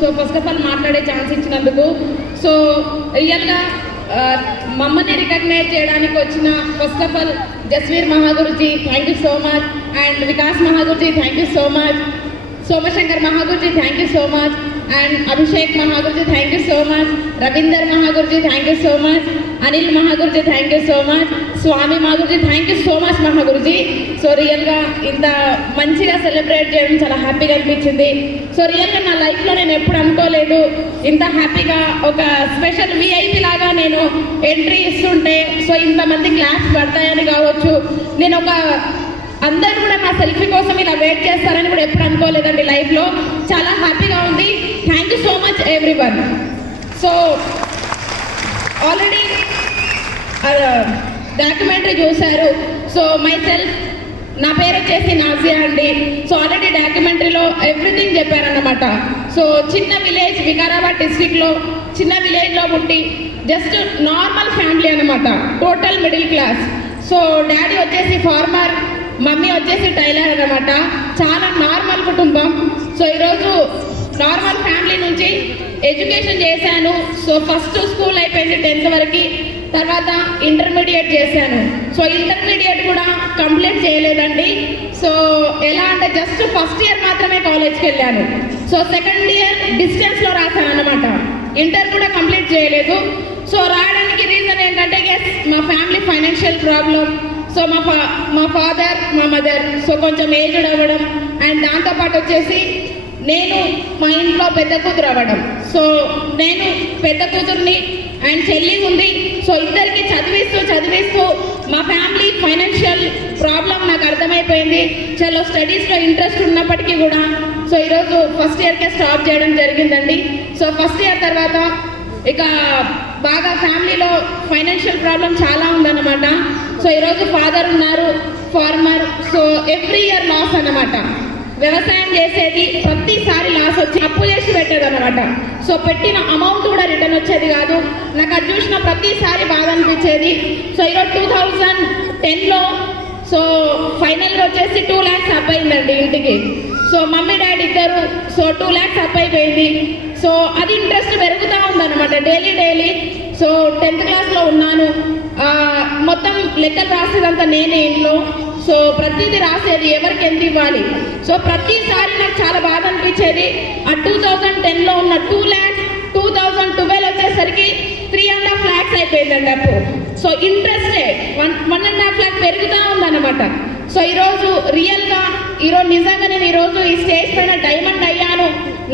So first of all మాట్లాడే chance ఇచ్చినందుకు. So రియల్గా మమ్మల్ని రికగ్నైజ్ చేయడానికి వచ్చిన first of all Jasvir Mahaguruji thank you so much, and Vikas Mahaguruji thank you so much, Somashankar Mahaguruji thank you so much, and Abhishek Mahaguruji thank you so much, Ravinder Mahaguruji thank you so much, Anil Mahaguruji thank you so much, Swami Mahaguruji thank you so much Mahaguruji. So రియల్గా ఇంత మంచిగా celebrate చేయడం చాలా హ్యాపీగా అనిపించింది. So రియల్గా నా లైఫ్లో నేను ఎప్పుడు అనుకోలేదు ఇంత హ్యాపీగా ఒక స్పెషల్ విఐపి లాగా నేను ఎంట్రీ ఇస్తుంటే సో ఇంతమంది క్లాస్ పడతాయని కావచ్చు. నేను ఒక అందరూ కూడా నా సెల్ఫీ కోసం ఇలా వెయిట్ చేస్తారని కూడా ఎప్పుడు అనుకోలేదండి లైఫ్లో. చాలా హ్యాపీగా ఉంది. Thank you so much everyone. So already documentary చూశారు. సో మై సెల్ఫ్ నా పేరు వచ్చేసి నాజియా అండి. సో ఆల్రెడీ డాక్యుమెంటరీలో ఎవ్రీథింగ్ చెప్పారన్నమాట. సో చిన్న విలేజ్ వికారాబాద్ డిస్ట్రిక్ట్లో చిన్న విలేజ్లో పుట్టి జస్ట్ నార్మల్ ఫ్యామిలీ అనమాట, total middle class. So daddy వచ్చేసి ఫార్మర్, మమ్మీ వచ్చేసి టైలర్ అనమాట. చాలా నార్మల్ కుటుంబం. సో ఈరోజు నార్మల్ ఫ్యామిలీ నుంచి ఎడ్యుకేషన్ చేశాను. సో ఫస్ట్ స్కూల్ అయిపోయింది 10th వరకు, తర్వాత ఇంటర్మీడియట్ చేశాను. సో ఇంటర్మీడియట్ కూడా కంప్లీట్ చేయలేదండి. సో ఎలా అంటే జస్ట్ ఫస్ట్ ఇయర్ మాత్రమే కాలేజ్కి వెళ్ళాను. సో సెకండ్ ఇయర్ డిస్టెన్స్లో రాశాను అనమాట. ఇంటర్ కూడా కంప్లీట్ చేయలేదు. సో రాయడానికి రీజన్ ఏంటంటే ఎస్ మా ఫ్యామిలీ ఫైనాన్షియల్ ప్రాబ్లం. సో మా ఫాదర్ మా మదర్ సో కొంచెం ఏజ్డ్ అవ్వడం, అండ్ దాంతోపాటు వచ్చేసి నేను మా ఇంట్లో పెద్ద కూతురు అవ్వడం. సో నేను పెద్ద కూతుర్ని అండ్ చెల్లి ఉంది. సో ఇద్దరికి చదివిస్తూ మా ఫ్యామిలీ ఫైనాన్షియల్ ప్రాబ్లం నాకు అర్థమైపోయింది. చలో స్టడీస్లో ఇంట్రెస్ట్ ఉన్నప్పటికీ కూడా సో ఈరోజు ఫస్ట్ ఇయర్కే స్టాప్ చేయడం జరిగిందండి. సో ఫస్ట్ ఇయర్ తర్వాత ఇక బాగా ఫ్యామిలీలో ఫైనాన్షియల్ ప్రాబ్లం చాలా ఉందన్నమాట. సో ఈరోజు ఫాదర్ ఉన్నారు farmer. So every year loss అన్నమాట. వ్యవసాయం చేసేది ప్రతిసారి లాస్ వచ్చి అప్పు చేసి పెట్టేది అనమాట. సో పెట్టిన అమౌంట్ కూడా రిటర్న్ వచ్చేది కాదు. నాకు అది చూసిన ప్రతిసారి బాధ అనిపించేది. సో ఈరోజు 2010లో సో ఫైనల్గా వచ్చేసి 2 lakhs అప్ అయిందండి ఇంటికి. సో మమ్మీ డాడీ ఇద్దరు. సో 2 lakhs అప్ అయిపోయింది. సో అది ఇంట్రెస్ట్ పెరుగుతూ ఉందన్నమాట డైలీ. సో 10th క్లాస్లో ఉన్నాను. మొత్తం లెక్కలు రాసేదంతా నేనే ఇంట్లో. సో ప్రతిదీ రాసేది ఎవరికి ఎంత ఇవ్వాలి. సో ప్రతిసారి నాకు చాలా బాధ అనిపించేది. ఆ 2010లో ఉన్న 2 lakhs 2012 వచ్చేసరికి 3.5 lakhs అయిపోయిందండి అప్పు. సో ఇంట్రెస్టే 1.5 lakh పెరుగుతూ ఉందన్నమాట. సో ఈరోజు రియల్గా నిజంగా నేను ఈరోజు ఈ స్టేజ్ పైన డైమండ్ అయ్యాను.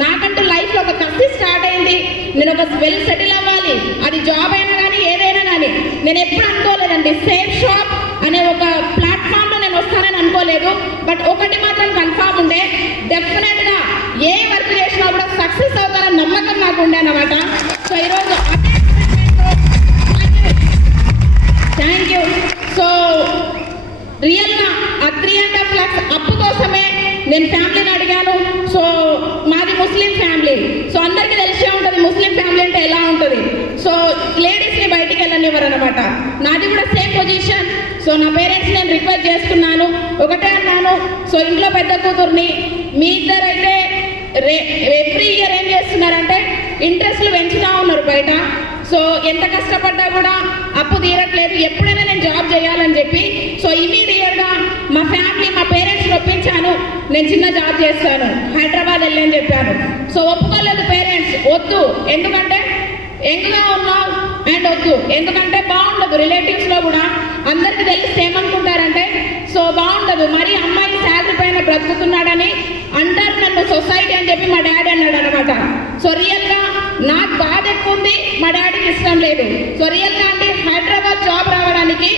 నాకంటూ లైఫ్లో ఒక కసి స్టార్ట్ అయింది. నేను ఒక వెల్ సెటిల్ అవ్వాలి, అది జాబ్ అయినా కానీ ఏదైనా కానీ. నేను ఎప్పుడు అనుకోలేదండి సేఫ్ షాప్ అనే ఒక ప్లాట్ఫామ్లో నేను వస్తానని అనుకోలేదు. బట్ ఒకటి మాత్రం కన్ఫామ్ ఉండే, డెఫినెట్గా ఏ వర్క్ చేసినా కూడా సక్సెస్ అవుతారని నమ్మకం నాకు ఉండే అన్నమాట. సో ఈరోజు థ్యాంక్ యూ. సో రియల్గా ఆ 3.5 lakhs అప్పు కోసమే నేను ఫ్యామిలీని అడిగాను. సో మాది ముస్లిం ఫ్యామిలీ. సో అందరికీ తెలిసే ఉంటుంది ముస్లిం ఫ్యామిలీ అంటే ఎలా ఉంటుంది. సో లేడీస్ని బయటికి వెళ్ళనివ్వరు అనమాట. నాది కూడా సేమ్ పొజిషన్. సో నా పేరెంట్స్ నేను రిక్వెస్ట్ చేస్తున్నాను, ఒకటే అన్నాను. సో ఇంట్లో పెద్ద కూతుర్ని, మీ ఇద్దరైతే ఎవ్రీ ఇయర్ ఏం చేస్తున్నారంటే ఇంట్రెస్ట్లు పెంచుతూ ఉన్నారు బయట. సో ఎంత కష్టపడ్డా కూడా అప్పు తీరట్లేదు. ఎప్పుడైనా నేను జాబ్ చేయాలని చెప్పి సో ఇమీడియట్గా మా ఫ్యామిలీ మా పేరెంట్స్ ఒప్పించాను, నేను చిన్న జాబ్ చేస్తాను, హైదరాబాద్ వెళ్ళని చెప్పాను. సో ఒప్పుకోలేదు పేరెంట్స్. వద్దు, ఎందుకంటే యంగ్గా ఉన్నావు అండ్ వద్దు, ఎందుకంటే బాగుండదు. రిలేటివ్స్లో కూడా అందరికీ తెలిస్తే ఏమనుకుంటారంటే సో బాగుండదు, మరి అమ్మాయి శాలరీ పైన బ్రతుకుతున్నాడని అంటారు నన్ను సొసైటీ అని చెప్పి మా డాడీ అన్నాడు అనమాట. సో రియల్గా నాకు బాధ ఎక్కువ ఉంది, మా డాడీకి ఇష్టం లేదు. సో రియల్గా అంటే హైదరాబాద్ జాబ్ రావడానికి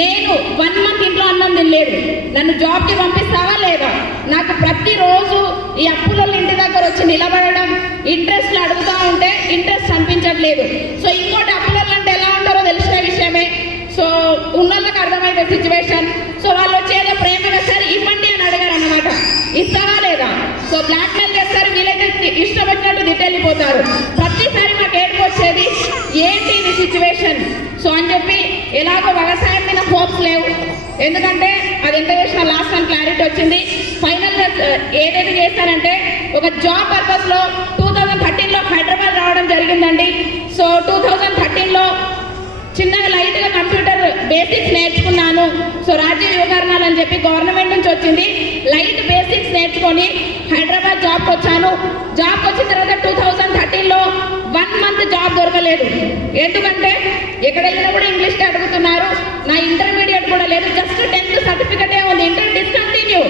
నేను 1 month ఇంట్లో అన్నం తినలేదు. నన్ను జాబ్కి పంపిస్తావా లేదా? నాకు ప్రతిరోజు ఈ అప్పుల ఇంటి దగ్గర వచ్చి నిలబడడం, ఇంట్రెస్ట్లు అడుగుతూ ఉంటే ఇంట్రెస్ట్ అనిపించట్లేదు. సో ఇంకోటి అప్పుల అంటే ఎలా ఉంటారో తెలిసిన విషయమే. సో ఉన్నోళ్ళకి అర్థమైంది సిచ్యువేషన్. సో వాళ్ళు వచ్చి ఏదో ప్రేమగా సరే ఇవ్వండి అని అడిగారు అన్నమాట. ఇస్తావా లేదా? సో బ్లాక్మెయిల్ చేస్తారు, వీళ్ళైతే ఇష్టం వచ్చినట్టు దిట్టెళ్ళిపోతారు. ప్రతిసారి మాకు ఏడుపు వచ్చేది, ఏంటి ఇది సిచ్యువేషన్. సో అని చెప్పి ఎలాగో వ్యవసాయం మీద హోప్స్ లేవు, ఎందుకంటే అది ఎంత చేసినా లాస్ట్ అని క్లారిటీ వచ్చింది. ఫైనల్గా ఏదైతే చేస్తారంటే ఒక జాబ్ పర్పస్లో 2013 బేసిక్స్ నేర్చుకున్నాను. సో రాజ్య యువకరణాలు అని చెప్పి గవర్నమెంట్ నుంచి వచ్చింది. లైట్ బేసిక్స్ నేర్చుకొని హైదరాబాద్ జాబ్కి వచ్చాను. జాబ్కి వచ్చిన తర్వాత 2013లో 1 మంత్ జాబ్ దొరకలేదు. ఎందుకంటే ఎక్కడ వెళ్ళినా కూడా ఇంగ్లీష్కి అడుగుతున్నారు. నా ఇంటర్మీడియట్ కూడా లేదు, జస్ట్ 10th సర్టిఫికెటే ఉంది. Inter discontinue.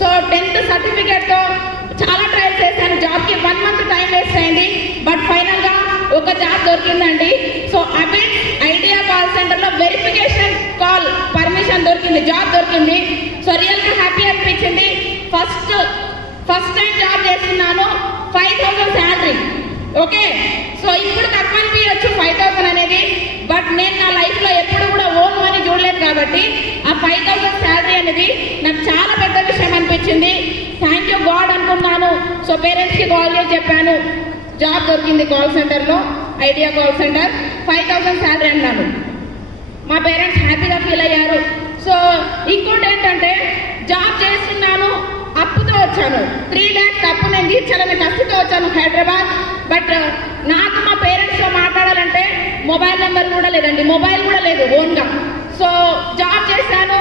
సో 10th సర్టిఫికెట్తో చాలా ట్రయల్ చేశాను. జాబ్కి 1 మంత్ టైం వేస్ట్ అయింది. బట్ ఫైనల్గా ఒక జాబ్ దొరికిందండి. సో అబిట్ ఐడియా కాల్ సెంటర్లో వెరిఫికేషన్ కాల్ పర్మిషన్ దొరికింది, జాబ్ దొరికింది. సో రియల్గా హ్యాపీ అనిపించింది. ఫస్ట్ టైం జాబ్ చేస్తున్నాను. 5,000 శాలరీ. ఓకే, సో ఇప్పుడు తక్కువ అనిపించచ్చు 5,000 అనేది. బట్ నేను నా లైఫ్లో ఎప్పుడు కూడా ఓన్ మనీ చూడలేదు కాబట్టి ఆ 5,000 శాలరీ అనేది నాకు చాలా పెద్ద విషయం అనిపించింది. థ్యాంక్ యూ గాడ్ అనుకున్నాను. సో పేరెంట్స్కి కాల్ చేసి చెప్పాను, జాబ్ దొరికింది కాల్ సెంటర్లో, ఐడియా కాల్ సెంటర్, 5,000 శాలరీ అన్నాను. మా పేరెంట్స్ హ్యాపీగా ఫీల్ అయ్యారు. సో ఇంకోటి ఏంటంటే జాబ్ చేస్తున్నాను, అప్పుతో వచ్చాను. 3 lakhs అప్పు నేను తీర్చాలని కసితో వచ్చాను హైదరాబాద్. బట్ నాకు మా పేరెంట్స్తో మాట్లాడాలంటే మొబైల్ నెంబర్ కూడా లేదండి, మొబైల్ కూడా లేదు ఓన్గా. సో జాబ్ చేశాను,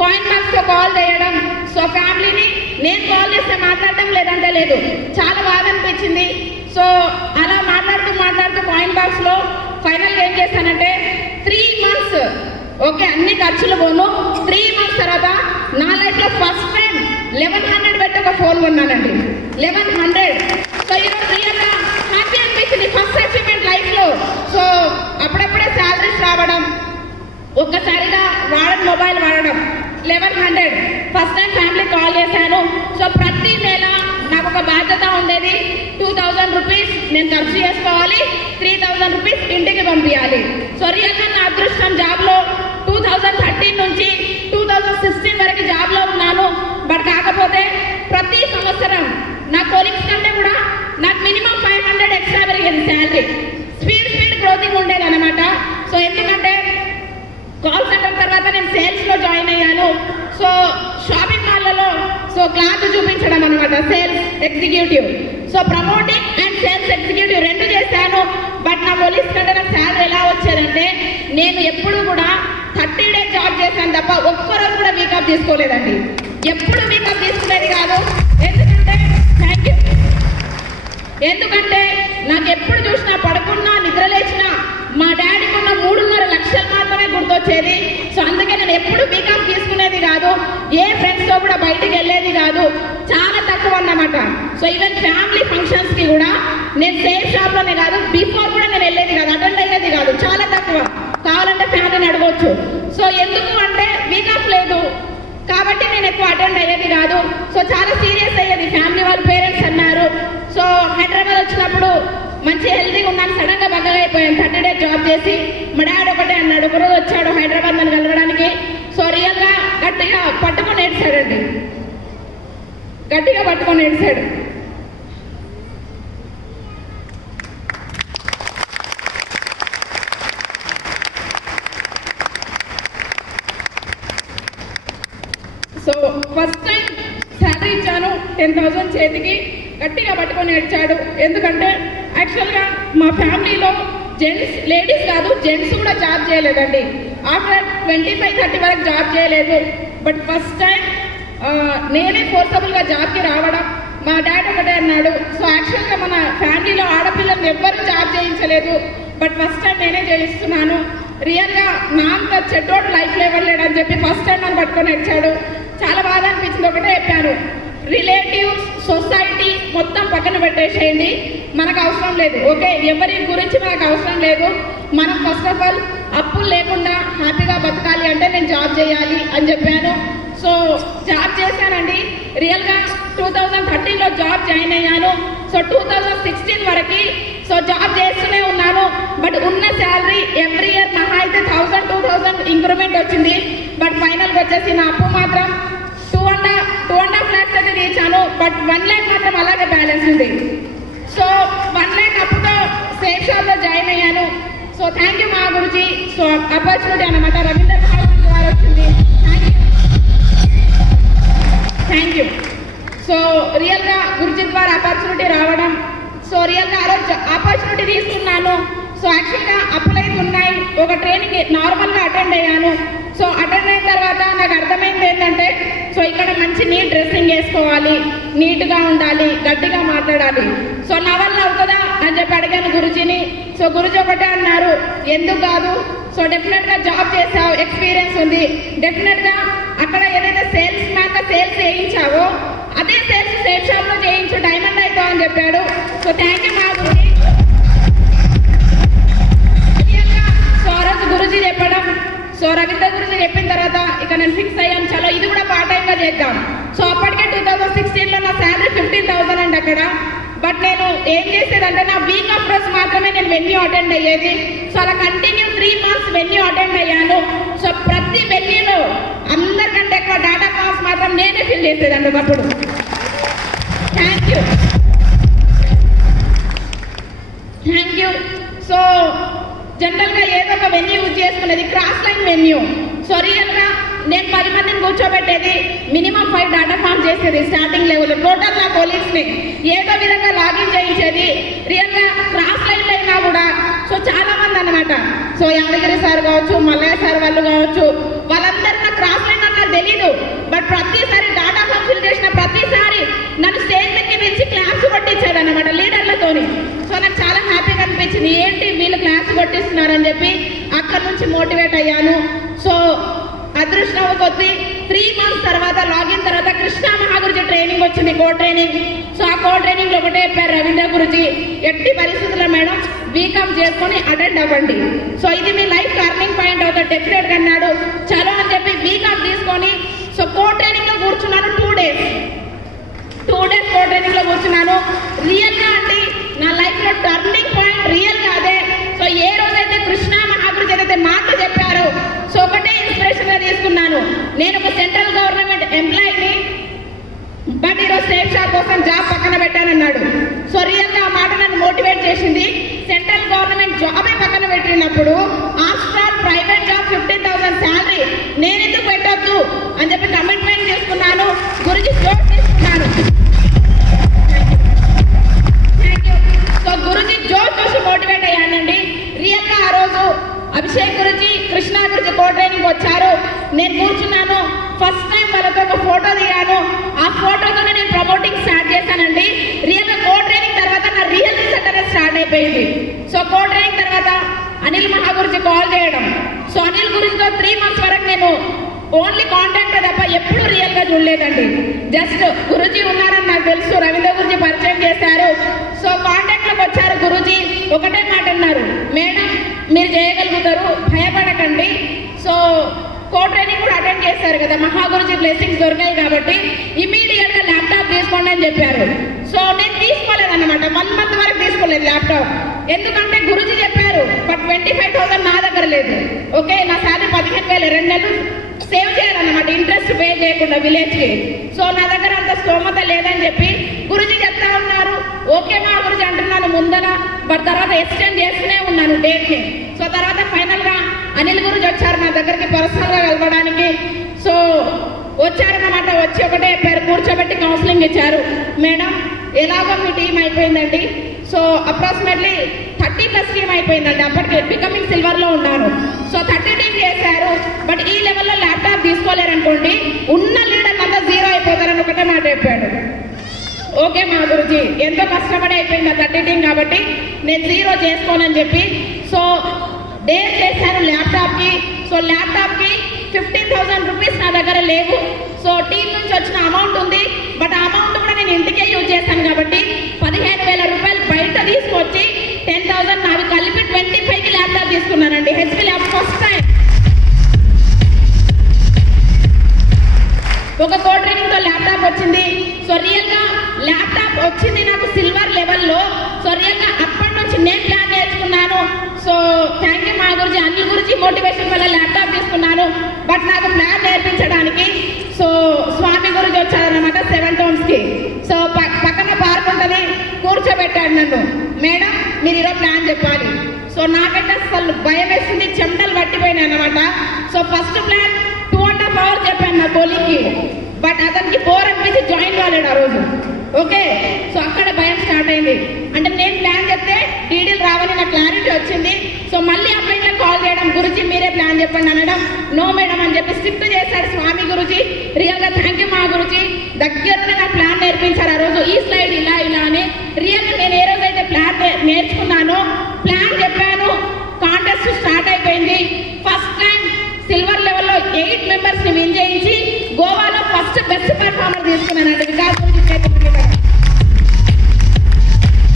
కాయిన్ బాక్స్తో కాల్ చేయడం. సో ఫ్యామిలీని నేను కాల్ చేస్తే మాట్లాడడం లేదంటే లేదు. చాలా బాగా అనిపించింది. సో అలా మాట్లాడుతూ కాయిన్ బాక్స్లో ఫైనల్గా ఏం చేశానంటే 3 months ఓకే అన్ని ఖర్చులు పోను. 3 months తర్వాత నా లైఫ్లో ఫస్ట్ టైం 1100 పెట్టి ఒక ఫోన్ కొన్నానండి. 1100. సో ఈరోజు రియల్గా హ్యాపీ అనిపించింది, ఫస్ట్ అచీవ్మెంట్ లైఫ్లో. సో అప్పుడప్పుడే శాలరీస్ రావడం, ఒక్కసారిగా మొబైల్ వాడడం. 1100 ఫస్ట్ టైం ఫ్యామిలీ కాల్ చేశాను. సో ప్రతి నెల నాకు ఒక బాధ్యత ఉండేది. 2,000 రూపీస్ నేను ఖర్చు చేసుకోవాలి, 3,000 రూపీస్ ఇంటికి పంపించాలి. సో రియల్గా నా అదృష్టం, జాబ్లో 2013 నుంచి 2016 వరకు జాబ్లో ఉన్నాను. బట్ కాకపోతే ప్రతి సంవత్సరం నా కొలీగ్స్ కంటే కూడా నాకు మినిమం 500 ఎక్స్ట్రా పెరిగింది శాలరీ. స్పీడ్ గ్రోతింగ్ ఉండేది అనమాట. సో ఎందుకంటే కాల్ సెంటర్ తర్వాత నేను సేల్స్లో జాయిన్ అయ్యాను. సో షాపింగ్ మాల్లలో సో క్లాత్ చూపించడం అనమాట, sales executive. So promoting and sales executive 2 చేశాను. బట్ నా పోలీస్ కంటే నాకు శాలరీ ఎలా వచ్చేదంటే నేను ఎప్పుడు కూడా 30 days జాబ్ చేశాను తప్ప ఒక్కరోజు కూడా వీకప్ తీసుకోలేదండి. ఎప్పుడు వీకప్ తీసుకునేది కాదు. ఎందుకంటే నాకు ఎప్పుడు చూసినా, పడుకున్నా, నిద్ర లేచినా మా డాడీకి ఉన్న 3.5 లక్షలు మాత్రమే గుర్తొచ్చేది. సో అందుకే నేను ఎప్పుడు వీకప్ తీసుకునేది కాదు. ఏ ఫ్రెండ్స్తో కూడా బయటికి వెళ్ళేది కాదు, చాలా తక్కువ అన్నమాట. సో ఈవెన్ ఫ్యామిలీ ఫంక్షన్స్కి కూడా నేను సేఫ్ షాప్లోనే కాదు, బిఫోర్ కూడా నేను వెళ్ళేది కాదు, అటెండ్ అయ్యేది కాదు, చాలా తక్కువ. కావాలంటే ఫ్యామిలీని అడగవచ్చు. సో ఎందుకు అంటే వీకప్ లేదు కాబట్టి నేను ఎక్కువ అటెండ్ అయ్యేది కాదు. సో చాలా సీరియస్ అయ్యేది. ఫ్యామిలీ వాళ్ళు పేరెంట్స్ అన్నారు. సో హైదరాబాద్ వచ్చినప్పుడు మంచి హెల్తీగా ఉన్నాను, సడన్గా బగ్గగా అయిపోయాను 30 days జాబ్ చేసి. మా డాడీ ఒకటే అన్నాడు, ఒకరోజు వచ్చాడు హైదరాబాద్ నన్ను కలవడానికి. సో రియల్గా గట్టిగా పట్టుకొని ఏడ్చాడండి, గట్టిగా పట్టుకొని ఏడ్చాడు. సో ఫస్ట్ టైం శాలరీ ఇచ్చాను, 10,000 చేతికి, గట్టిగా పట్టుకొని ఏడ్చాడు. ఎందుకంటే యాక్చువల్గా మా ఫ్యామిలీలో లేడీస్ కాదు, జెంట్స్ కూడా జాబ్ చేయలేదండి. ఆఫ్టర్ 25-30 వరకు జాబ్ చేయలేదు. బట్ ఫస్ట్ టైం నేనే ఫోర్సబుల్గా జాబ్కి రావడం. మా డాడీ ఒకటే అన్నాడు. సో యాక్చువల్గా మన ఫ్యామిలీలో ఆడపిల్లలు ఎవ్వరూ జాబ్ చేయించలేదు. బట్ ఫస్ట్ టైం నేనే చేయిస్తున్నాను. రియల్గా నా అంత చెడ్డోడు లైఫ్లో ఎవరు లేడని చెప్పి ఫస్ట్ టైం నన్ను పట్టుకొని వచ్చాడు. చాలా బాధ అనిపించింది. ఒకటే చెప్పాను, రిలేటివ్స్, సొసైటీ మొత్తం పక్కన పెట్టేసేయండి, మనకు అవసరం లేదు. ఓకే, ఎవరి గురించి మనకు అవసరం లేదు. మనం ఫస్ట్ ఆఫ్ ఆల్ అప్పులు లేకుండా హ్యాపీగా బతకాలి అంటే నేను జాబ్ చేయాలి అని చెప్పాను. సో జాబ్ చేశానండి. రియల్గా 2013లో జాబ్ జాయిన్ అయ్యాను. సో 2016 వరకు సో జాబ్ చేస్తూనే ఉన్నాను. బట్ ఉన్న శాలరీ ఎవ్రీ ఇయర్ మహా అయితే 1,000-2,000 ఇంక్రిమెంట్ వచ్చింది. బట్ ఫైనల్గా వచ్చేసి నా అప్పు మాత్రం 2.5 lakhs అయితే తీర్చాను. బట్ 1 lakh మాత్రం అలాగే బ్యాలెన్స్ ఉంది. సో 1 lakh అప్పుతో సేఫ్ షాప్లో జాయిన్ అయ్యాను. సో థ్యాంక్ యూ మా గురుజీ. సో ఆపర్చునిటీ అనమాట, రవీంద్ర ద్వారా వచ్చింది. Thank you. సో రియల్గా గురుజీ ద్వారా ఆపర్చునిటీ రావడం. సో రియల్గా ఆ రోజు ఆపర్చునిటీ తీసుకున్నాను. సో యాక్చువల్గా అప్పులైతే ఉన్నాయి. ఒక ట్రైనింగ్ నార్మల్గా అటెండ్ అయ్యాను. సో అటెండ్ అయిన తర్వాత నాకు అర్థమైంది ఏంటంటే, సో ఇక్కడ మంచి నీట్ డ్రెస్సింగ్ వేసుకోవాలి, నీట్గా ఉండాలి, గట్టిగా మాట్లాడాలి. సో నా వల్ల అవుతుందా అని చెప్పి అడిగాను గురుజీని. సో గురుజీ ఒకటే అన్నారు, ఎందుకు కాదు, సో డెఫినెట్గా జాబ్ చేసావు, ఎక్స్పీరియన్స్ ఉంది, డెఫినెట్గా అక్కడ ఏదైతే సేల్స్ మ్యాన్గా సేల్స్ చేయించావో అదే సేల్స్ సేల్ షాప్లో చేయించు, డైమండ్ అవుతావు అని చెప్పాడు. సో థ్యాంక్ యూ మా గురుజీ. సో ఆ రోజు గురుజీ చెప్పడం, సో రవీంద్ర గురించి చెప్పిన తర్వాత ఇక నేను ఫిక్స్ అయ్యాను, చలో ఇది కూడా పార్ట్ టైంగా చేద్దాం. సో అప్పటికే 2016లో నా శాలరీ 15,000 అండి అక్కడ. బట్ నేను ఏం చేసేదంటే నా వీక్ ఆఫ్ రోజు మాత్రమే నేను వెన్యూ అటెండ్ అయ్యేది. సో అలా కంటిన్యూ 3 months వెన్యూ అటెండ్ అయ్యాను. సో ప్రతి వెన్యూలో అందరికంటే ఎక్కువ డాటా కాల్స్ మాత్రం నేనే ఫిల్ చేసేదండి ఒకప్పుడు. Thank you. సో జనరల్గా ఏదో ఒక వెన్యూ యూజ్ చేసుకునేది క్రాస్ లైన్ వెన్యూ. సో రియల్గా నేను 10 మందిని కూర్చోబెట్టేది, మినిమం 5 డాటా ఫామ్ చేసేది స్టార్టింగ్ లెవెల్లో. టోటల్ నా కొలీగ్స్ని ఏదో విధంగా లాగిన్ చేయించేది. రియల్గా క్రాస్ లైన్లో అయినా కూడా సో చాలా మంది అనమాట. సో యాదగిరి సార్ కావచ్చు, మల్లయ్య సార్ వాళ్ళు కావచ్చు, వాళ్ళందరూ నాకు క్రాస్ లైన్ అంటే తెలీదు. బట్ ప్రతిసారి డాటా ఫామ్ ఫిల్ చేసిన ప్రతిసారి నన్ను స్టేజ్ దగ్గర పిలిచి క్లాస్ కొట్టించేది అనమాట లీడర్లతోని. సో నాకు చాలా హ్యాపీగా అనిపించింది, ఏంటి వీళ్ళు క్లాస్ కొట్టిస్తున్నారని చెప్పి అక్కడి నుంచి మోటివేట్ అయ్యాను. సో అదృష్టం కొద్ది 3 months తర్వాత లాగిన్ తర్వాత కృష్ణ మహాగురుజీ ట్రైనింగ్ వచ్చింది, కో ట్రైనింగ్. సో ఆ కో ట్రైనింగ్లో ఒకటే చెప్పారు రవీంద్ర గురుజీ, ఎట్టి పరిస్థితుల్లో మేడం బీకామ్ చేసుకొని అటెండ్ అవ్వండి, సో ఇది మీ లైఫ్ టర్నింగ్ పాయింట్ అవుతుంది డెఫినెట్గా అన్నాడు. చలో అని చెప్పి బీకామ్ తీసుకొని సో కో ట్రైనింగ్లో కూర్చున్నాను. 2 days కో ట్రైనింగ్లో కూర్చున్నాను. రియల్గా అండి నా లైఫ్లో టర్నింగ్ పాయింట్ రియల్గా అదే. సో ఏ రోజైతే కృష్ణ మహాగురుజీ ఏదైతే మాటలు చెప్పారో సో ఒకటే ఇన్స్పిరేషన్గా తీసుకున్నాను. నేను ఒక సెంట్రల్ గవర్నమెంట్ ఎంప్లాయీని, బట్ ఈరోజు సేఫ్ షాప్ కోసం జాబ్ పక్కన పెట్టానన్నాడు. సో రియల్గా ఆ మాట నన్ను మోటివేట్ చేసింది. సెంట్రల్ గవర్నమెంట్ జాబే పక్కన పెట్టినప్పుడు ఆఫ్టర్ ప్రైవేట్ జాబ్ 15,000 శాలరీ నేను ఎందుకు పెట్టొద్దు అని చెప్పి కమిట్మెంట్ చేసుకున్నాను. గురుజీ జోష్ తీసుకున్నాను. Thank you. సో గురుజీ జోష్ మోటివేట్ అయ్యానండి. రియల్గా ఆ రోజు అభిషేక్ గురుజీ, కృష్ణ గురుజీ కో ట్రైనింగ్ వచ్చారు. నేను కూర్చున్నాను. ఫస్ట్ టైం వాళ్ళతో ఒక ఫోటో దిగాను. ఆ ఫోటోతోనే నేను ప్రమోటింగ్ స్టార్ట్ చేశానండి. రియల్గా కో ట్రైనింగ్ తర్వాత నా రియల్ రిజల్ట్ అనేది స్టార్ట్ అయిపోయింది. సో కో ట్రైనింగ్ తర్వాత అనిల్ మహాగురుజీ కాల్ చేయడం. సో అనిల్ గురుజీతో 3 months వరకు నేను ఓన్లీ కాంటాక్ట్ తప్ప ఎప్పుడు రియల్గా చూడలేదండి. జస్ట్ గురుజీ ఉన్నారని నాకు తెలుసు, రవీంద్ర గురుజీ పరిచయం చేశారు. సో కాంటాక్ట్లోకి వచ్చారు. గురుజీ ఒకటే మాట అన్నారు, మేడం మీరు చేయగలుగుతారు, భయపడకండి. సో కో ట్రైనింగ్ కూడా అటెండ్ చేశారు కదా, మహాగురుజీ బ్లెస్సింగ్స్ దొరికాయి కాబట్టి ఇమీడియట్గా ల్యాప్టాప్ తీసుకోండి అని చెప్పారు. సో నేను తీసుకోలేదన్నమాట, 1 month వరకు తీసుకోలేదు ల్యాప్టాప్. ఎందుకంటే గురుజీ చెప్పారు, బట్ 25,000 నా దగ్గర లేదు. ఓకే, నా శాలరీ 15,000 2 నెలలు సేవ్ చేయాలన్నమాట, ఇంట్రెస్ట్ పే చేయకుండా విలేజ్కి. సో నా దగ్గర అంత స్తోమత లేదని చెప్పి గురుజీ చెప్తా ఉన్నారు. ఓకే మా గురుజీ అంటున్నాను ముందర, బట్ తర్వాత ఎక్స్టెండ్ చేస్తూనే ఉన్నాను డేట్ని. సో తర్వాత ఫైనల్గా అనిల్ గురుజీ వచ్చారు నా దగ్గరికి పర్సనల్గా కలవడానికి. సో వచ్చారన్నమాట. వచ్చి ఒకటే పేరు కూర్చోబెట్టి కౌన్సిలింగ్ ఇచ్చారు. మేడం ఎలాగో మీ టీం అయిపోయిందండి. సో అప్రాక్సిమేట్లీ 30+ టీం అయిపోయిందండి. అప్పటికి బికమింగ్ సిల్వర్లో ఉన్నాను. సో 30 టీం చేశారు. బట్ ఈ లెవెల్లో ల్యాప్టాప్ తీసుకోలేరనుకోండి, ఉన్న లీడర్లు అంతా 0 అయిపోతారని ఒకటే మాట చెప్పాడు. ఓకే మా గురుజీ, ఎంతో కష్టపడి అయిపోయింది ఆ 30 టీం కాబట్టి నేను 0 చేసుకోనని చెప్పి సో డేట్ చేశాను ల్యాప్టాప్కి. సో ల్యాప్టాప్కి 15,000 రూపీస్ నా దగ్గర లేవు. సో టీం నుంచి వచ్చిన అమౌంట్ ఉంది, బట్ ఆ అమౌంట్ కూడా నేను ఇంటికే యూజ్ చేశాను కాబట్టి 15,000 రూపాయలు బయట తీసుకొచ్చి 10,000 నావి కలిపి 25కి ల్యాప్టాప్ తీసుకున్నానండి. HP laptop first time. ఒక కో ట్రైనింగ్తో ల్యాప్టాప్ వచ్చింది. సో రియల్గా ల్యాప్టాప్ వచ్చింది నాకు సిల్వర్ లెవెల్లో. సో రియల్గా అప్పటి నుంచి నేను ప్లాన్ నేర్చుకున్నాను. సో థ్యాంక్ యూ మా గురుజీ, అనిల్ గురుజీ మోటివేషన్ వల్ల ల్యాప్టాప్ తీసుకున్నాను. బట్ నాకు ప్లాన్ నేర్పించడానికి సో స్వామి గురుజీ వచ్చారనమాట 7 Townsకి. సో పక్కన పార్క్ ఉంటుంది, కూర్చోబెట్టాడు నన్ను. మేడం మీరు ఈరోజు ప్లాన్ చెప్పాలి. సో నాకంటే అసలు భయం వేసింది, చెమటలు పట్టిపోయినాయి అనమాట. సో ఫస్ట్ ప్లాన్ 2.5 hours చెప్పాను నా కొలీగ్కి, బట్ అతనికి బోర్ అనిపించి జాయిన్ కాలేడు ఆ రోజు. ఓకే, సో అక్కడ భయం స్టార్ట్ అయింది. అంటే నేను ప్లాన్ చెప్తే డీడీలు రావాలి, నా క్లారిటీ వచ్చింది. సో మళ్ళీ అప్లైన్లో కాల్ చేయడం, గురుజీ మీరే ప్లాన్ చెప్పండి అనడం, నో మేడం అని చెప్పి స్ట్రిక్ట్ చేశారు స్వామి గురుజీ. రియల్గా థ్యాంక్ యూ మా గురుజీ. దగ్గరనే నా ప్లాన్ నేర్పించారు ఆ రోజు. ఈ స్లైడ్ ఇలా ఇలా అని రియల్గా నేను ఏ రోజైతే ప్లాన్ నేర్చుకున్నానో, ప్లాన్ చెప్పాను, కాంటెస్ట్ స్టార్ట్ అయిపోయింది. ఫస్ట్ టైం సిల్వర్ లెవెల్లో 8 మెంబర్స్ని విన్ చేయించి గోవాలో ఫస్ట్ బెస్ట్ పర్ఫార్మర్ తీసుకున్నానండి. వికాస్ గురించి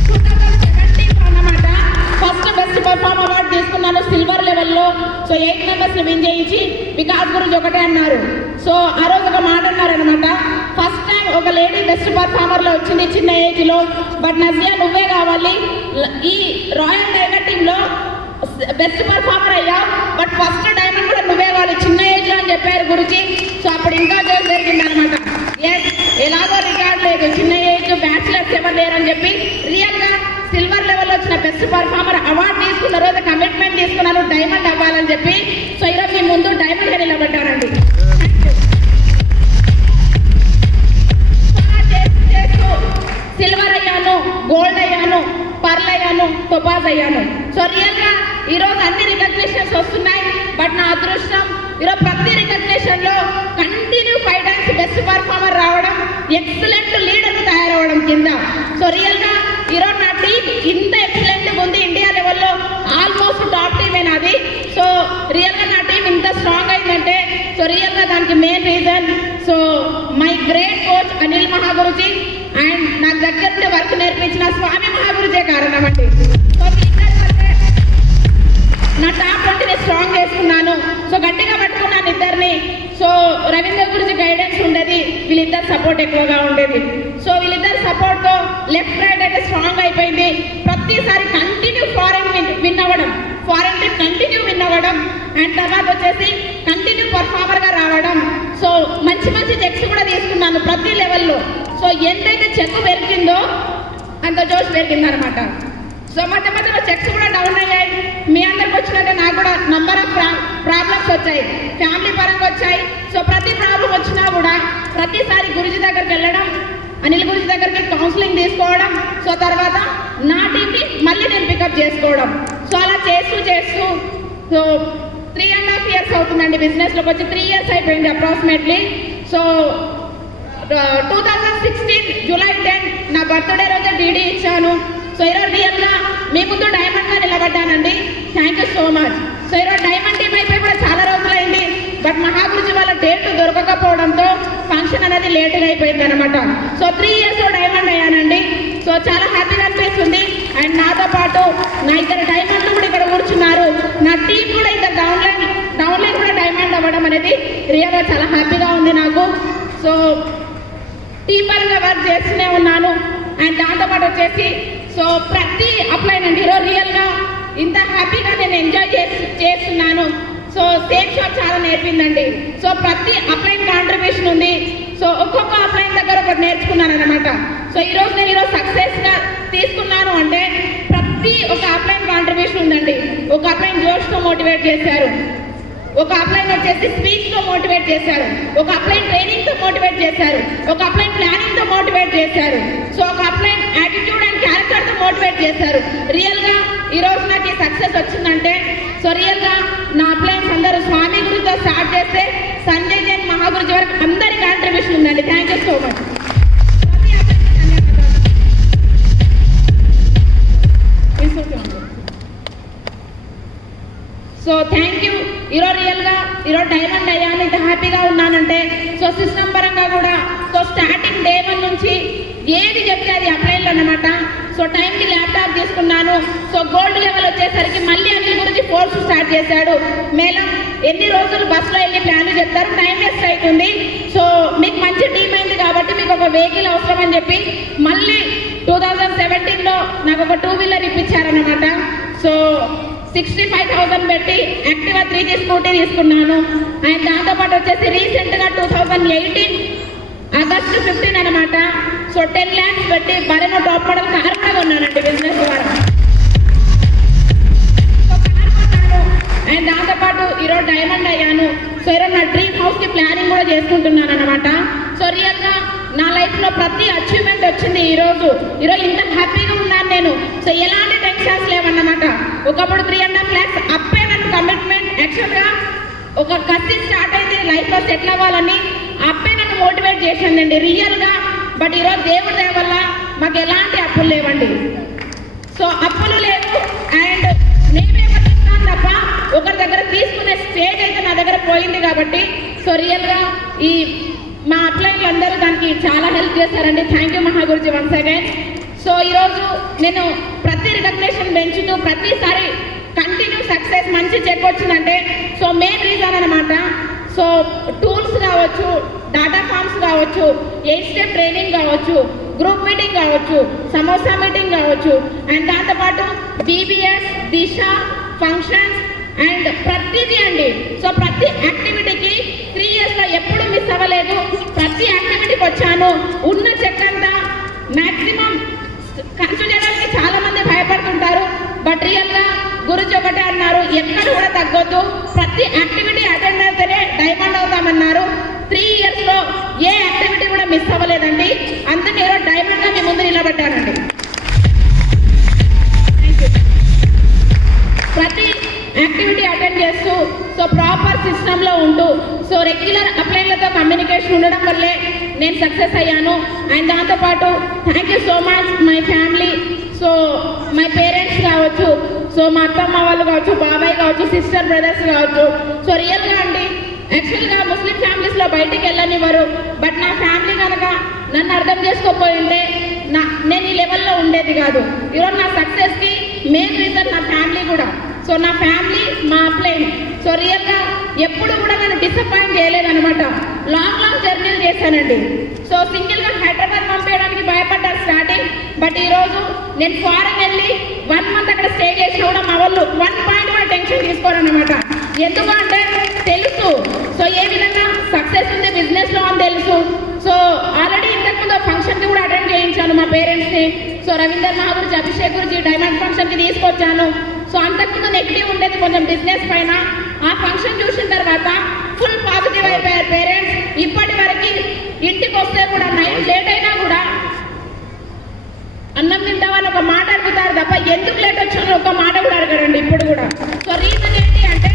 2017 అన్నమాట ఫస్ట్ బెస్ట్ పర్ఫార్మర్ అవార్డు తీసుకున్నాను సిల్వర్ లెవెల్లో. సో 8 మెంబర్స్ని విన్ చేయించి వికాస్ గురించి ఒకటే అన్నారు. సో ఆ రోజు ఒక మాట అన్నారనమాట, ఫస్ట్ టైం ఒక లేడీ బెస్ట్ పర్ఫార్మర్లో వచ్చింది చిన్న ఏజ్లో, బట్ నజియా నువ్వే కావాలి, ఈ రాయల్ టైగర్ టీంలో బెస్ట్ పర్ఫార్మర్ అయ్యా, బట్ ఫస్ట్ డైమండ్ కూడా నువ్వే కావాలి చిన్న ఏజ్ లో అని చెప్పారు గురుజీ. సో అప్పుడు ఇంకా జోక్ జరిగింది అనమాట. ఎలాగో రికార్డ్ లేదు, చిన్న ఏజ్ బ్యాచిలర్స్ ఎవరు లేరని చెప్పి రియల్ గా సిల్వర్ లెవెల్ వచ్చిన బెస్ట్ పర్ఫార్మర్ అవార్డు తీసుకున్న రోజు కమిట్మెంట్ తీసుకున్నాను డైమండ్ అవ్వాలని చెప్పి. సో ఈరోజు మీ ముందు డైమండ్ గా నిలబడ్డానండి. సిల్వర్ అయ్యాను, గోల్డ్ అయ్యాను, పర్ల్ అయ్యాను, టొపాజ్ అయ్యాను. సో రియల్ గా ఈరోజు అన్ని రికగ్నిషన్స్ వస్తున్నాయి, బట్ నా అదృష్టం ఈరోజు ప్రతి రికగ్నిషన్ లో కంటిన్యూ 5 టైమ్స్ బెస్ట్ పర్ఫార్మర్ రావడం, ఎక్సలెంట్ లీడర్ తయారవడం కింద. సో రియల్ గా ఈరోజు నా టీం ఇంత ఎక్సలెంట్ ఉంది, ఇండియా లెవెల్లో ఆల్మోస్ట్ టాప్ టీమే నాది. సో రియల్ గా నా టీం ఇంత స్ట్రాంగ్ అయిందంటే సో రియల్ గా దానికి main reason so my great coach Anil Mahaguruji and నాకు దగ్గర నుండి వర్క్ నేర్పించిన స్వామి మహాగురుజే కారణం అండి. సో నా టాప్ 20ని స్ట్రాంగ్ చేసుకున్నాను. సో గట్టిగా పట్టుకున్నాను ఇద్దరిని. సో రవీంద్ర గురించి గైడెన్స్ ఉండేది, వీళ్ళిద్దరు సపోర్ట్ ఎక్కువగా ఉండేది. సో వీళ్ళిద్దరు సపోర్ట్తో లెఫ్ట్ రైట్ అయితే స్ట్రాంగ్ అయిపోయింది. ప్రతిసారి కంటిన్యూ ఫారెన్ విన్ అవ్వడం, ఫారెన్ ట్రిప్ కంటిన్యూ విన్ అవ్వడం, అండ్ తర్వాత వచ్చేసి కంటిన్యూ పర్ఫార్మర్గా రావడం. సో మంచి మంచి చెక్స్ కూడా తీసుకున్నాను ప్రతి లెవెల్లో. సో ఎంతైతే చెక్ పెరిగిందో అంత జోష్ పెరిగిందనమాట. సో మధ్య మధ్యలో చెక్స్ కూడా డౌన్ అయ్యాయి. మీ అందరికి వచ్చినట్టే నాకు కూడా నంబర్ ఆఫ్ ప్రాబ్లమ్స్ వచ్చాయి, ఫ్యామిలీ పరంగా వచ్చాయి. సో ప్రతి ప్రాబ్లం వచ్చినా కూడా ప్రతిసారి గురుజీ దగ్గరికి వెళ్ళడం, అనిల్ గురుజీ దగ్గరికి కౌన్సిలింగ్ తీసుకోవడం, సో తర్వాత నా టీంని మళ్ళీ నేను పికప్ చేసుకోవడం. సో అలా చేస్తూ చేస్తూ సో 3.5 years అవుతుందండి బిజినెస్లోకి వచ్చి. 3 years అయిపోయింది అప్రాక్సిమేట్లీ. సో 2016 July 10 నా బర్త్డే రోజే డీడీ ఇచ్చాను. సో ఈరోజు రియల్గా మీ ముందు డైమండ్గా నిలబడ్డానండి. Thank you so much. So ఈరోజు డైమండ్ టీం అయిపోయి కూడా చాలా రోజులైంది, బట్ మహాగురుజీ వాళ్ళ డేట్ దొరకకపోవడంతో ఫంక్షన్ అనేది లేటుగా అయిపోయింది అనమాట. సో 3 yearsలో డైమండ్ అయ్యానండి. సో చాలా హ్యాపీగా అనిపిస్తుంది. అండ్ నాతో పాటు నా ఇద్దరు డైమండ్లు కూడా ఇక్కడ కూర్చున్నారు. నా టీం కూడా ఇద్దరు డౌన్లైన్ కూడా డైమండ్ అవ్వడం అనేది రియల్గా చాలా హ్యాపీగా ఉంది నాకు. సో టీం పరంగా వర్క్ చేస్తూనే ఉన్నాను. అండ్ దాంతోపాటు వచ్చేసి సో ప్రతి అప్లైన్ అండి ఈరోజు రియల్గా ఇంత హ్యాపీగా నేను ఎంజాయ్ చేస్తున్నాను. సో సేమ్ షాప్ చాలా నేర్పిందండి. సో ప్రతి అప్లైన్ కాంట్రిబ్యూషన్ ఉంది. సో ఒక్కొక్క అప్లైన్ దగ్గర ఒకటి నేర్చుకున్నాను అనమాట. సో నేను ఈరోజు సక్సెస్గా తీసుకున్నాను అంటే ప్రతి ఒక అప్లైన్ కాంట్రిబ్యూషన్ ఉందండి. ఒక అప్లైన్ జోష్తో మోటివేట్ చేశారు, ఒక అప్లైన్ వచ్చేసి స్పీచ్తో మోటివేట్ చేశారు, ఒక అప్లైన్ ట్రైనింగ్తో మోటివేట్ చేశారు, ఒక అప్లైన్ ప్లానింగ్తో మోటివేట్ చేశారు, సో ఒక అప్లైన్ యాటిట్యూడ్ అండ్ క్యారెక్టర్తో మోటివేట్ చేశారు. రియల్గా ఈరోజు నాకు ఈ సక్సెస్ వచ్చిందంటే సో రియల్గా నా అప్లైన్స్ అందరూ స్వామి గురితో స్టార్ట్ చేస్తే సంజయ్ జైన్ మహాగురుజీ వరకు అందరి కాంట్రిబ్యూషన్ ఉందండి. Thank you so much. So thank you. ఈరోజు డైమండ్ అయ్యాను, ఇంత హ్యాపీగా ఉన్నానంటే సో సిస్టమ్ పరంగా కూడా సో స్టార్టింగ్ day 1 నుంచి ఏది చెప్తే అది అప్లైన్లు అన్నమాట. సో టైంకి ల్యాప్టాప్ తీసుకున్నాను. సో గోల్డ్ లెవెల్ వచ్చేసరికి మళ్ళీ అనిల్ గురించి కోర్సు స్టార్ట్ చేశాడు. మేడం ఎన్ని రోజులు బస్సులో వెళ్ళి ప్లాన్లు చెప్తారు, టైం వేస్ట్ అవుతుంది. సో మీకు మంచి టీం అయింది కాబట్టి మీకు ఒక వెహికల్ అవసరం అని చెప్పి మళ్ళీ 2017లో నాకు ఒక 2-wheeler ఇప్పించారన్నమాట. సో 65,000 పెట్టి యాక్టివా 3G స్కూటీ తీసుకున్నాను. అండ్ దాంతోపాటు వచ్చేసి రీసెంట్గా 2018 August 15 అనమాట. సో 10 lakhs పెట్టి బలెనో టాప్ మోడల్ కార్ కూడా కొన్నానండి బిజినెస్ ద్వారా. సో కార్ కొన్నాను. అండ్ దాంతోపాటు ఈరోజు డైమండ్ అయ్యాను. సో ఈరోజు నా డ్రీమ్ హౌస్కి ప్లానింగ్ కూడా చేసుకుంటున్నాను అనమాట. సో రియల్గా నా లైఫ్లో ప్రతి అచీవ్మెంట్ వచ్చింది ఈరోజు ఇంత హ్యాపీగా ఉన్నాను నేను. సో ఎలాంటి టెన్షన్స్ లేవన్నమాట. ఒకప్పుడు 3.5 lakhs అప్పే నన్ను కమిట్మెంట్ యాక్చువల్గా ఒక కసి స్టార్ట్ అయింది లైఫ్లో సెటిల్ అవ్వాలని అప్పే నన్ను మోటివేట్ చేసిందండి రియల్గా. బట్ ఈరోజు దేవుడి దయ వల్ల మాకు ఎలాంటి అప్పులు లేవండి. సో అప్పులు లేవు అండ్ నేనే బతుకుతాను తప్ప ఒకరి దగ్గర తీసుకునే స్టేజ్ అయితే నా దగ్గర పోయింది కాబట్టి సో రియల్గా ఈ మా అప్లైన్లు అందరూ దానికి చాలా హెల్ప్ చేశారండి. Thank you Mahaguruji once again. So ఈరోజు నేను ప్రతి రికగ్నేషన్ పెంచుతూ ప్రతిసారి కంటిన్యూ సక్సెస్ మంచి చెక్ వచ్చిందంటే సో మెయిన్ రీజన్ అనమాట. సో టూల్స్ కావచ్చు, డాటా ఫామ్స్ కావచ్చు, 8 స్టెప్ ట్రైనింగ్ కావచ్చు, గ్రూప్ మీటింగ్ కావచ్చు, సమోసా మీటింగ్ కావచ్చు అండ్ దాంతోపాటు బీబీఎస్, దిశ, ఫంక్షన్స్ అండ్ ప్రతిదీ అండి. సో ప్రతి యాక్టివిటీకి 3 yearsలో ఎప్పుడు మిస్ అవ్వలేదు. ప్రతి యాక్టివిటీకి వచ్చాను. ఉన్న చెక్ అంతా మ్యాక్సిమం ఖర్చు చేయడానికి చాలా మంది భయపడుతుంటారు. బట్ రియల్గా గురుజీ ఒకటే అన్నారు, ఎక్కడ కూడా తగ్గొద్దు, ప్రతి యాక్టివిటీ అటెండ్ అయితేనే డైమండ్ అవుతామన్నారు. 3 yearsలో ఏ యాక్టివిటీ కూడా మిస్ అవ్వలేదండి. అందుకే ఈరోజు డైమండ్గా మీ ముందు నిలబడ్డానండి. ప్రతి యాక్టివిటీ అటెండ్ చేస్తూ సో ప్రాపర్ సిస్టంలో ఉంటూ సో రెగ్యులర్ అప్లైన్లతో కమ్యూనికేషన్ ఉండడం వల్లే నేను సక్సెస్ అయ్యాను. అండ్ దాంతోపాటు thank you so much my family. So my parents కావచ్చు, సో మా అత్తమ్మ వాళ్ళు కావచ్చు, బాబాయ్ కావచ్చు, సిస్టర్ బ్రదర్స్ కావచ్చు. సో రియల్గా అండి యాక్చువల్గా ముస్లిం ఫ్యామిలీస్లో బయటికి వెళ్ళనివ్వరు. బట్ నా ఫ్యామిలీ కనుక నన్ను అర్థం చేసుకోకపోయి ఉంటే నేను ఈ లెవెల్లో ఉండేది కాదు. ఈరోజు నా సక్సెస్కి మెయిన్ రీజన్ నా ఫ్యామిలీ కూడా. సో నా ఫ్యామిలీ, మా అప్లైన్ సో రియల్గా ఎప్పుడు కూడా నన్ను డిసప్పాయింట్ చేయలేదనమాట. లాంగ్ జర్నీలు చేశానండి. సో సింగిల్గా హైదరాబాద్ పంపించడానికి భయపడ్డారు స్టార్టింగ్. బట్ ఈరోజు నేను ఫారెన్ వెళ్ళి 1 month అక్కడ స్టే చేసినా కూడా మా వాళ్ళు 1 point కూడా టెన్షన్ తీసుకోరనమాట. ఎందుకు అంటే తెలుసు సో ఏ విధంగా సక్సెస్ ఉంది బిజినెస్లో అని తెలుసు. సో ఆల్రెడీ ఇంతకుముందు ఫంక్షన్కి కూడా అటెండ్ చేయించాను మా పేరెంట్స్ని. సో రవీందర్ మహాగురుజీ, అభిషేక్ గురుజీ డైమండ్ ఫంక్షన్కి తీసుకొచ్చాను. సో అంతకుముందు నెగిటివ్ ఉండేది కొంచెం బిజినెస్ పైన. ఆ ఫంక్షన్ చూసిన తర్వాత ఫుల్ పాజిటివ్ అయిపోయారు పేరెంట్స్. ఇప్పటి వరకు ఇంటికి వస్తే కూడా నైట్ లేట్ అయినా కూడా అన్నం తింటామని ఒక మాట అడుగుతారు తప్ప ఎందుకు లేట్ వచ్చానో ఒక మాట కూడా అడగరండి ఇప్పుడు కూడా. సో రీజన్ ఏంటి అంటే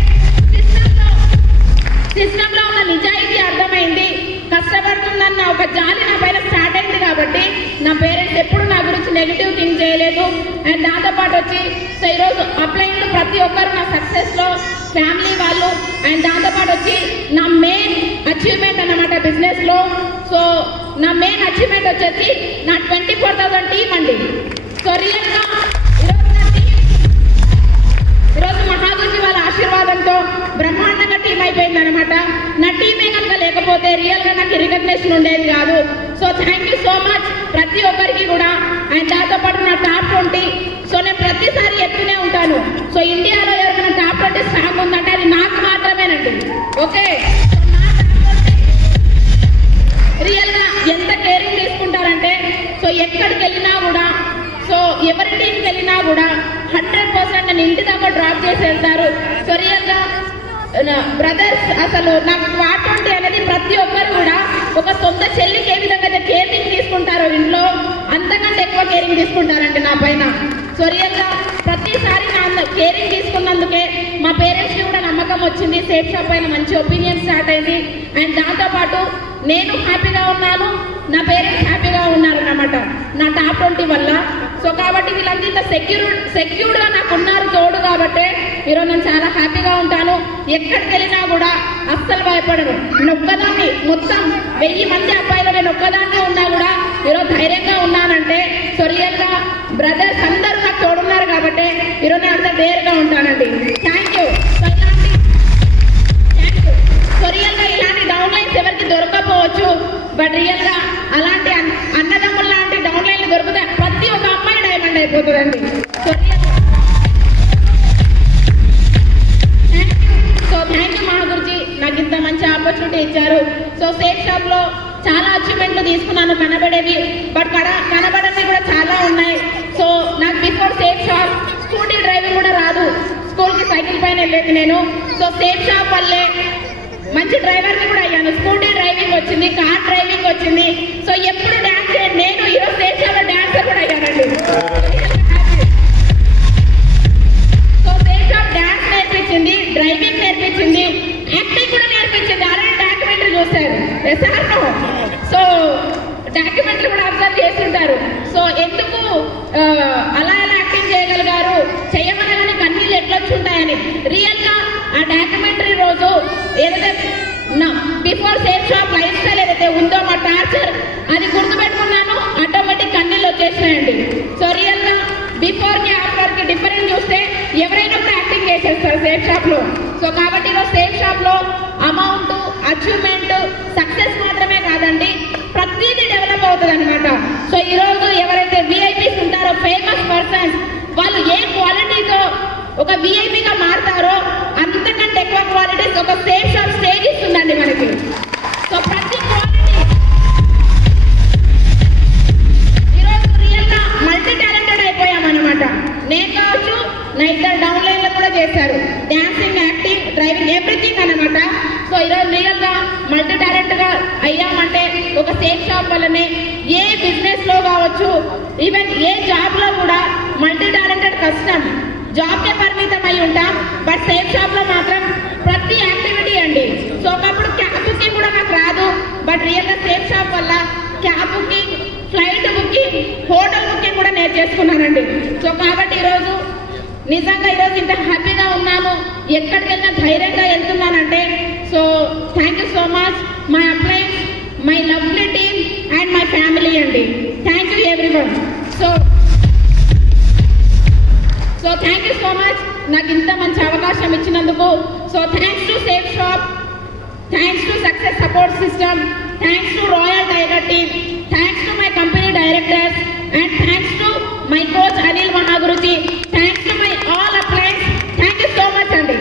సిస్టంలో ఉన్న నిజాయితీ అర్థమైంది. కష్టపడుతుందన్న ఒక జాలి నా పైన స్టార్ట్ అయింది కాబట్టి నా పేరెంట్స్ ఎప్పుడు నా గురించి నెగిటివ్ థింక్ చేయలేదు. అండ్ దాంతోపాటు వచ్చి సో ఈరోజు అప్లైన్లు ప్రతి ఒక్కరు నా సక్సెస్లో ఫ్యామిలీ వాళ్ళు. అండ్ దాంతోపాటు వచ్చి నా మెయిన్ అచీవ్మెంట్ అన్నమాట బిజినెస్లో. సో నా మెయిన్ అచీవ్మెంట్ వచ్చేసి నా 24,000 టీమ్ అండి. సో రియల్గా ఈరోజు మహాగురుజీ వాళ్ళ ఆశీర్వాదంతో బ్రహ్మాండంగా టీం అయిపోయింది అనమాట. నా టీమే కనుక లేకపోతే రియల్గా నాకు రికగ్నేషన్ ఉండేది కాదు. So thank you so much ప్రతి ఒక్కరికి కూడా. అండ్ దాంతోపాటు నా టాప్ 20 సో నేను ప్రతిసారి ఎత్తునే ఉంటాను. సో ఇండియాలో ఎవరికైనా టాప్ 20 స్ట్రాంగ్ ఉందంటే అది నాకు మాత్రమేనండి. ఓకే, రియల్గా ఎంత కేరింగ్ తీసుకుంటారంటే సో ఎక్కడికి వెళ్ళినా కూడా సో ఎవరి టీంకి వెళ్ళినా కూడా 100% నన్ను ఇంటి దాకా డ్రాప్ చేసి వెళ్తారు. సో రియల్గా బ్రదర్స్ అసలు నాకు టాప్ 20 అనేది ప్రతి ఒక్కరు కూడా ఒక సొంత చెల్లికి ఏ విధంగా అయితే కేరింగ్ తీసుకుంటారో ఇంట్లో అంతకంటే ఎక్కువ కేరింగ్ తీసుకుంటారండి నా పైన. సో రియల్గా ప్రతిసారి నా కేరింగ్ తీసుకున్నందుకే మా పేరెంట్స్కి కూడా నమ్మకం వచ్చింది. సేఫ్ షాప్ పైన మంచి ఒపీనియన్ స్టార్ట్ అయింది. అండ్ దాంతోపాటు నేను హ్యాపీగా ఉన్నాను, నా పేరెంట్స్ హ్యాపీగా ఉన్నారన్నమాట నా టాప్ 20 వల్ల. సో కాబట్టి వీళ్ళంతా ఇంత సెక్యూర్డ్గా నాకు ఉన్నారు తోడు కాబట్టి ఈరోజు నేను చాలా హ్యాపీగా ఉంటాను. ఎక్కడికి వెళ్ళినా కూడా అస్సలు భయపడను. నేను ఒక్కదాన్ని మొత్తం 1000 మంది అబ్బాయిలు నేను ఒక్కదాన్నే ఉన్నా కూడా ఈరోజు ధైర్యంగా ఉన్నానంటే సో రియల్గా బ్రదర్స్ అందరూ నాకు తోడున్నారు కాబట్టి ఈరోజు నేను అంత డేర్గా ఉంటానండి. Thank you. సో రియల్గా ఇలాంటి డౌన్లైన్స్ ఎవరికి దొరకపోవచ్చు. బట్ రియల్గా అలాంటి అన్నదమ్ములు లాంటి డౌన్లైన్లు దొరికితే ప్రతి ఒక్క అమ్మాయి డైమండ్ అయిపోతుందండి. సో రియల్గా థ్యాంక్ యూ మహాగురుజీ, నాకు ఇంత మంచి ఆపర్చునిటీ ఇచ్చారు. సో సేఫ్ షాప్లో చాలా అచీవ్మెంట్లు తీసుకున్నాను కనబడేవి. బట్ కనబడేవి కూడా చాలా ఉన్నాయి. సో నాకు before safe shop scooty driving కూడా రాదు. స్కూల్కి సైకిల్ పైన వెళ్ళేది నేను. సో సేఫ్ షాప్ వల్లే మంచి డ్రైవర్ని కూడా అయ్యాను. స్కూటీ డ్రైవింగ్ వచ్చింది, కార్ డ్రైవింగ్ వచ్చింది. సో ఎప్పుడు డ్యాన్స్ నేను ఈరోజు సేఫ్ షాప్లో డ్యాన్సర్ కూడా అయ్యానండి. సో చేయమనగానే కన్నీళ్ళు ఎట్లొచ్చుంటాయని. రియల్గా ఆ డాక్యుమెంటరీ రోజు ఏదైతే before safe shop life style ఏదైతే ఉందో మా టార్చర్ అది గుర్తుపెట్టుకున్నాను, ఆటోమేటిక్ కన్నీళ్ళు వచ్చేసినాయండి. సో రియల్గా బిఫోర్కి ఆఫ్టర్కి డిఫరెన్స్ చూస్తే ఎవరైనా కూడా యాక్టింగ్ చేసేస్తారు సేఫ్ షాప్లో. సో కాబట్టి ఈరోజు సేఫ్ షాప్లో అమౌంట్, అచీవ్మెంట్, సక్సెస్ మాత్రమే కాదండి, ప్రతిదీ డెవలప్ అవుతుంది అనమాట. సో ఈరోజు ఎవరైతే విఐపీస్ ఉంటారో, ఫేమస్ పర్సన్స్, వాళ్ళు ఏ క్వాలిటీతో ఒక విఐపీగా మారుతారో అంతకంటే ఎక్కువ క్వాలిటీస్ ఒక సేఫ్ షాప్ స్టేజ్ ఇస్తుందండి మనకి. సో ప్రతి క్వాలిటీ ఈరోజు రియల్గా మల్టీ టాలెంటెడ్ అయిపోయామన్నమాట. నేను కావచ్చు, నా ఇద్దరు డౌన్లైన్లో కూడా చేశారు, డాన్సింగ్, యాక్టింగ్, డ్రైవింగ్, ఎవ్రీథింగ్ అనమాట. సో ఈరోజు రియల్గా మల్టీ టాలెంట్గా అయ్యామంటే ఒక సేఫ్ షాప్ వల్లనే. ఏ బిజినెస్లో కావచ్చు, ఈవెన్ ఏ జాబ్లో కూడా మల్టీ టాలెంటెడ్ కష్టం. జాబ్కే పరిమితం అయి ఉంటాం, బట్ సేఫ్ షాప్లో మాత్రం ప్రతి యాక్టివిటీ అండి. సో ఒకప్పుడు క్యాబ్ బుకింగ్ కూడా నాకు రాదు, బట్ రియల్గా సేఫ్ షాప్ వల్ల cab booking, flight booking, hotel booking కూడా నేను చేసుకున్నానండి. సో కాబట్టి ఈరోజు నిజంగా ఈరోజు ఇంత హ్యాపీగా ఉన్నాను, ఎక్కడికి వెళ్ళినా ధైర్యంగా వెళ్తున్నానంటే so thank you so much my uplines, my lovely team and my family అండి. Thank you everyone. So thank you so much నాకు ఇంత మంచి అవకాశం ఇచ్చినందుకు. So thanks to Safe Shop, thanks to success support system, thanks to Royal Tiger team, thanks to my company directors and thanks to my coach Anil Mahaguruji, thanks to my all uplines. Thank you so much అండి.